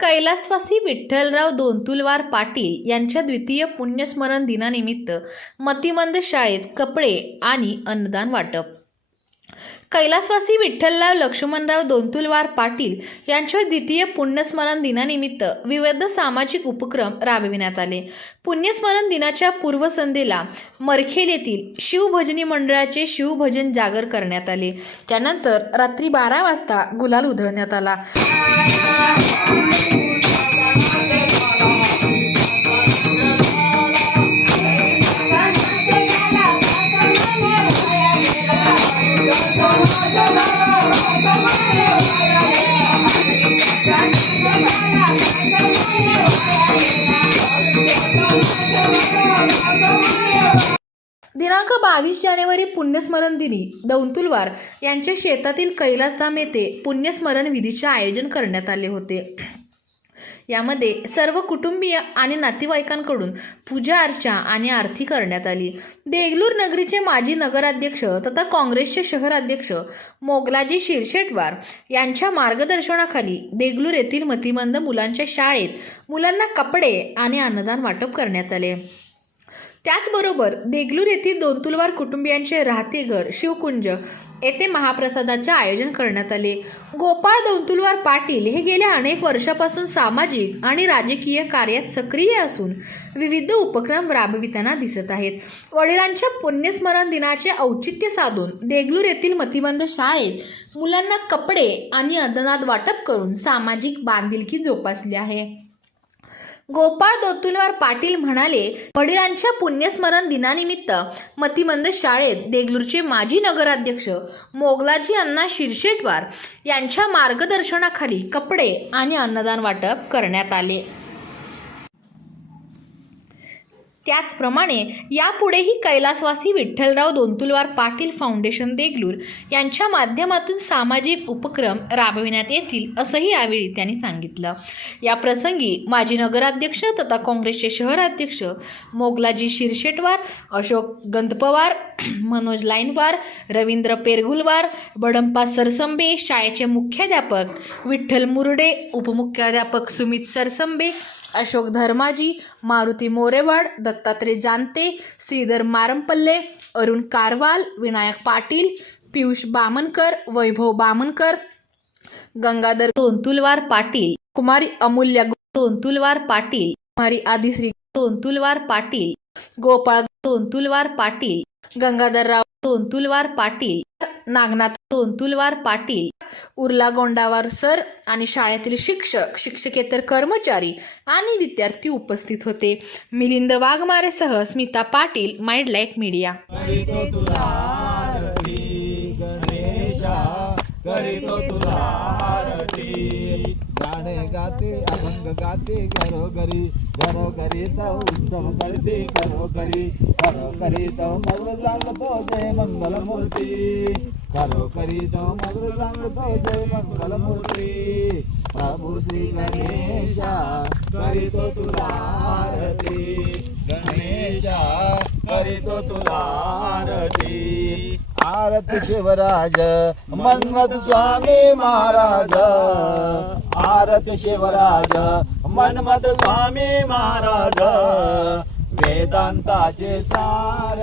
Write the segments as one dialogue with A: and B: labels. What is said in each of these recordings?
A: कैलासवासी विठ्ठलराव दोंतुलवार पाटील यांच्या द्वितीय पुण्यस्मरण दिनानिमित्त मतिमंद शाळेत कपडे आणि अन्नदान वाटप. कैलासवासी विठ्ठलराव लक्ष्मणराव दोंतुलवार पाटील यांच्या द्वितीय पुण्यस्मरण दिनानिमित्त विविध सामाजिक उपक्रम राबविण्यात आले. पुण्यस्मरण दिनाच्या पूर्वसंध्येला मरखेल येथील शिवभजनी मंडळाचे शिवभजन जागर करण्यात आले. त्यानंतर रात्री बारा वाजता गुलाल उधळण्यात आला. दिनांक बावीस जानेवारी पुण्यस्मरण दिनी दौंतुलवार यांच्या शेतातील कैलासधाम येथे पुण्यस्मरण विधीचे आयोजन करण्यात आले होते. यामध्ये सर्व कुटुंबीय आणि नातेवाईकांकडून पूजा अर्चा आणि आरती करण्यात आली. देगलूर नगरीचे माजी नगराध्यक्ष तथा काँग्रेसचे शहराध्यक्ष मोगलाजी शिरशेटवार यांच्या मार्गदर्शनाखाली देगलूर येथील मतिमंद मुलांच्या शाळेत मुलांना कपडे आणि अन्नदान वाटप करण्यात आले. त्याचबरोबर देगलूर येथील दोंतुलवार कुटुंबियांचे राहते घर शिवकुंज येथे महाप्रसादाचे आयोजन करण्यात आले. गोपाळ दोंतुलवार पाटील हे गेल्या अनेक वर्षापासून सामाजिक आणि राजकीय कार्यात सक्रिय असून विविध उपक्रम राबविताना दिसत आहेत. वडिलांच्या पुण्यस्मरण दिनाचे औचित्य साधून देगलूर येथील मतिमंद शाळेत मुलांना कपडे आणि अदनात वाटप करून सामाजिक बांधिलकी जोपासली आहे. गोपाळ दोतुलवार पाटील म्हणाले वडिलांच्या पुण्यस्मरण दिनानिमित्त मतिमंद शाळेत देगलूरचे माजी नगराध्यक्ष मोगलाजी अण्णा शिरशेटवार यांच्या मार्गदर्शनाखाली कपडे आणि अन्नदान वाटप करण्यात आले. त्याचप्रमाणे यापुढेही कैलासवासी विठ्ठलराव दोंतुलवार पाटील फाउंडेशन देगलूर यांच्या माध्यमातून सामाजिक उपक्रम राबविण्यात येतील असंही यावेळी त्यांनी सांगितलं. या प्रसंगी माजी नगराध्यक्ष तथा काँग्रेसचे शहराध्यक्ष मोगलाजी शिरशेटवार अशोक गंधपवार मनोज लाईनवार रवींद्र पेरगुलवार बडंपा सरसंबे शाळेचे मुख्याध्यापक विठ्ठल मुरडे उपमुख्याध्यापक सुमित सरसंबे अशोक धर्माजी मारुती मोरेवाड दत्तात्रय जानते श्रीधर मारंपल्ले अरुण कारवाल विनायक पाटील पियुष बामनकर वैभव बामनकर गंगाधर तोंतुलवार पाटील कुमारी अमूल्य तोंतुलवार पाटील कुमारी आदिश्री तोंतुलवार पाटील गोपाळ तोंतुलवार पाटील गंगाधरराव तोंतुलवार पाटील नागनाथ तोंतुलवार पाटील उर्ला गोंडावार सर आणि शाळेतील शिक्षक शिक्षकेतर कर्मचारी आणि विद्यार्थी उपस्थित होते. Milind वाघमारेसह Smita Patil mind like media.
B: करीतो तुला गाणे गाते अभंग गाते घरोघरी. घरोघरी तो उत्सव करते घरोघरी. घरोघरी तो मधुर तो जय मंगल मूर्ती घरोघरी तो मधुर सांगतो जय मंगल प्रभू श्री गणेशा करीतो तुला आरती गणेशा करीतो तुला आरती आरती शिवराज मन्मथ स्वामी महाराज आरती शिवराज मन्मथ स्वामी महाराज वेदांताचे सार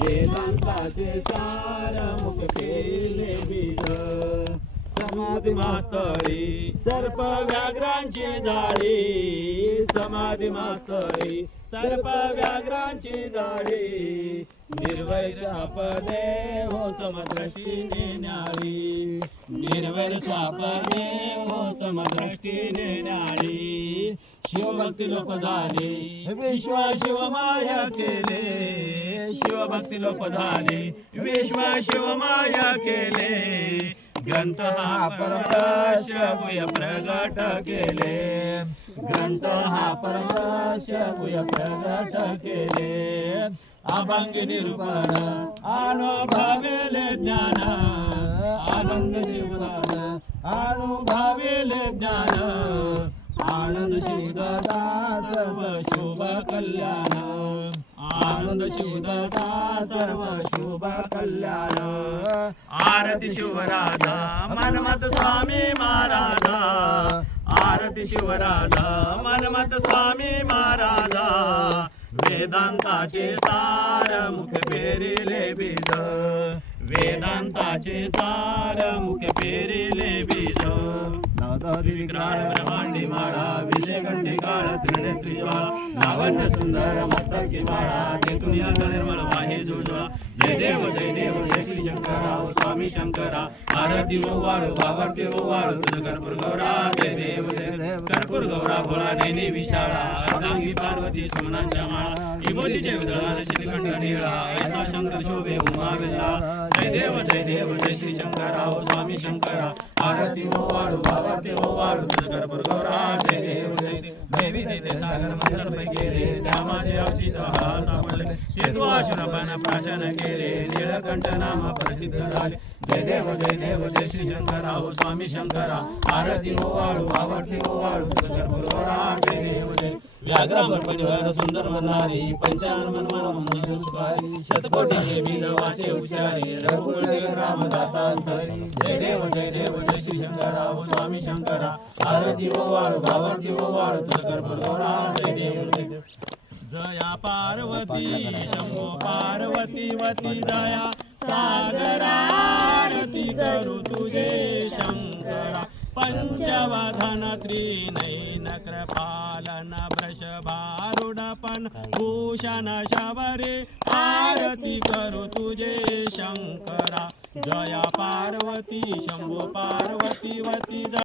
B: वेदांताचे सार मुख केले समाधी मास्तळी सर्प व्याघ्रांची जाळी समाधी मास्तळी सर्प व्याघ्रांची जाळी निर्वैर सापदे हो समदृष्टीने न्याळी निर्वैर स्वापदे हो समदृष्टीने न्याळी शिवभक्ती लोक विश्वा विश्व शिवमाया केले. शिवभक्ती लोक विश्वा विश्व शिवमाया केले. ग्रंथ हा परमरहस्य प्रगट केले. ग्रंथ हा परमरहस्य प्रगट केले. अभंगी निरूपण अनुभवेले ज्ञान आनंद शिवदान अनुभवेले ज्ञान. आनंद शिवदासा सर्व शुभ कल्याण. आनंद शिवदासा सर्व शुभ कल्याण. आरती शिवराजा मनमत स्वामी महाराजा आरती शिवराजा मनमत स्वामी महाराजा वेदांताचे सार मुख पेरिले बीज. वेदांताचे सार मुख पेरिले बीज. विक्राळ ब्रह्मांडी माळा विजय काळ त्रिनेत्री लावण्य सुंदर मस्तकी माळा तेथून या निर्मळ वाहे जोजवा जय देव जय देव जय श्री शंकरा स्वामी शंकरा. आरती ओ बावरती ओ तुझ कर्पूर गौरा जय देव जय देव. कर्पूर गौरा भोळा नैनी विशाळा. अर्धांगी पार्वती सुमनांच्या माळा. विभूतीचे उदळान श्रीखंड निळा. ऐसा शंकर शोभे उमा विल्ला. जय देव जय देव जय श्री शंकरा स्वामी शंकरा. आरती हो बावरती ओ वाळू तुझ कर्पूर गौरा जय देव जय देव देवी देते सागर मंथन पै गेले त्या माझे अवचित हा सापडले शेतू आश्रपान प्राशन केले. निळकंठ नाम प्रसिद्ध झाले. जय देव जय देव जय श्री शंकरा ओ स्वामी शंकरा. आरती ओ वाळू आवडती कर्पूर गौरा जय देव व्याघ्रावर परिवार सुंदर वनारी पंचान मन मन सुपारी. शतकोटीचे बीज वाचे उच्चारी. रघुकुळे रामदासांतरी जय देव जय देव जय श्री शंकरा ओ स्वामी शंकरा आरती ओ वाळू भावरती ओ वाळू जय देव जया पार्वती शंभो पार्वती वती दया सागरारती करू तुझे शंकरा. पंचवधन त्रिनयन कृपालन भारुडपन भूषण शबरे आरती करू तुझे शंकरा. जया पार्वती शंभो पार्वती वती